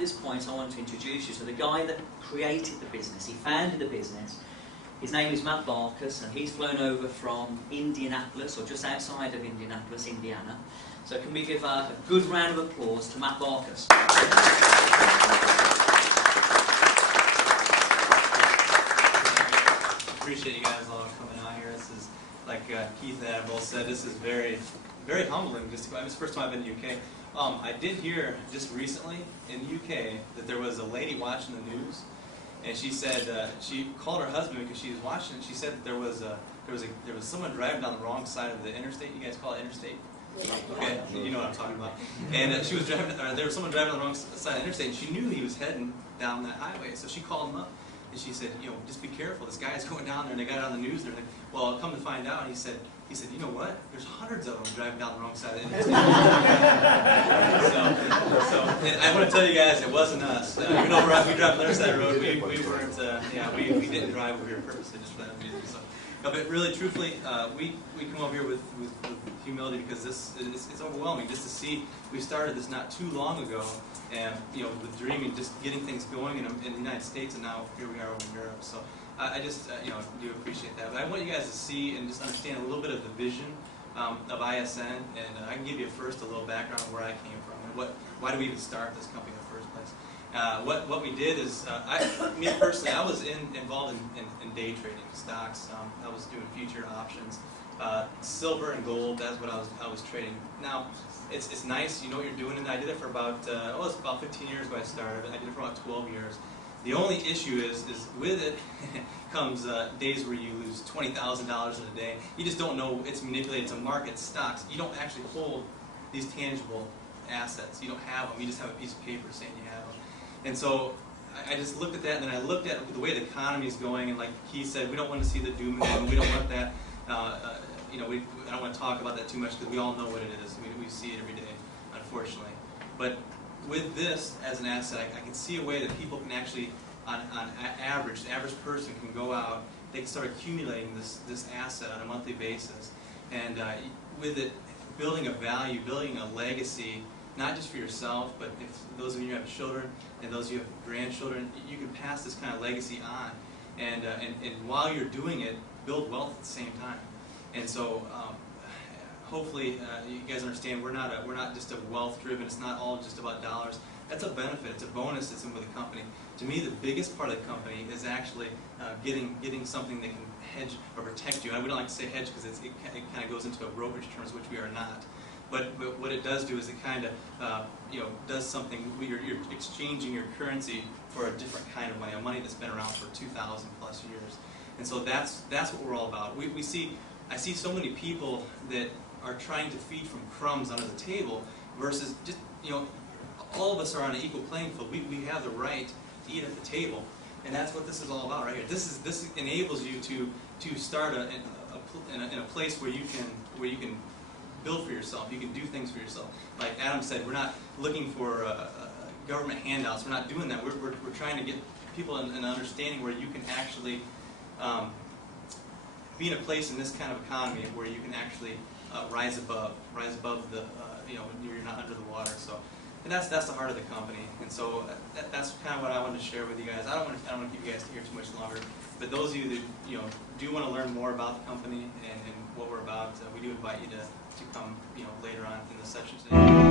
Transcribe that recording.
this point, I want to introduce you to the guy that created the business. He founded the business. His name is Matt Barkas, and he's flown over from Indianapolis, or just outside of Indianapolis, Indiana. So can we give a good round of applause to Matt Barkas? Appreciate you guys all coming out here. This is, like Keith and Adam both said, this is very, very humbling. It's the first time I've been to the UK. I did hear just recently in the UK that there was a lady watching the news, and she said she called her husband because she was watching it. She said that there was someone driving down the wrong side of the interstate. You guys call it interstate? Okay, you know what I'm talking about. And she was driving. There was someone driving on the wrong side of the interstate, and she knew he was heading down that highway. So she called him up, and she said, you know, just be careful. This guy's going down there, and they got it on the news. They're like, well, I'll come to find out. And he said, you know what? There's hundreds of them driving down the wrong side of the interstate. And I want to tell you guys, it wasn't us. Even though we drive on the other side of the road, we weren't. We didn't drive over here purposely just for that reason. So, no, but really, truthfully, we come over here with humility because it's overwhelming just to see. We started this not too long ago, and with dreaming, just getting things going in the United States, and now here we are over in Europe. So I just do appreciate that. But I want you guys to see and just understand a little bit of the vision of ISN, and I can give you first a little background of where I came from and why do we even start this company in the first place. What we did is, me personally, I was involved in day trading stocks. I was doing future options, silver and gold. That's what I was trading. Now, it's nice, you know what you're doing, and I did it for about 15 years ago. I started. I did it for about 12 years. The only issue is with it comes days where you lose $20,000 in a day. You just don't know it's manipulated to market stocks. You don't actually hold these tangible assets. You don't have them. You just have a piece of paper saying you have them. And so I just looked at that, and then I looked at the way the economy is going, and like he said, we don't want to see the doom and gloom. We don't want that. I don't want to talk about that too much because we all know what it is. We see it every day, unfortunately. But with this as an asset, I can see a way that people can actually, on average, the average person can go out, they can start accumulating this asset on a monthly basis, and with it, building a value, building a legacy, not just for yourself, but if those of you who have children and those of you who have grandchildren, you can pass this kind of legacy on, and while you're doing it, build wealth at the same time. And so, hopefully, you guys understand we're not just a wealth-driven. It's not all just about dollars. That's a benefit. It's a bonus that's in with the company. To me, the biggest part of the company is actually getting something that can hedge or protect you. And we don't like to say hedge because it kind of goes into a brokerage terms, which we are not. But what it does do is it kind of does something. You're exchanging your currency for a different kind of money, a money that's been around for 2,000 plus years. And so that's what we're all about. I see so many people that are trying to feed from crumbs under the table versus just all of us are on an equal playing field. We have the right to eat at the table, and that's what this is all about right here. This enables you to start in a place where you can build for yourself. You can do things for yourself. Like Adam said, we're not looking for government handouts. We're not doing that. We're trying to get people in an understanding where you can actually be in a place in this kind of economy where you can actually rise above the you're not under the water. So, and that's the heart of the company. And so that's kind of what I wanted to share with you guys. I don't want to keep you guys here too much longer. But those of you that do want to learn more about the company and what we're about, we do invite you to come later on in the session today.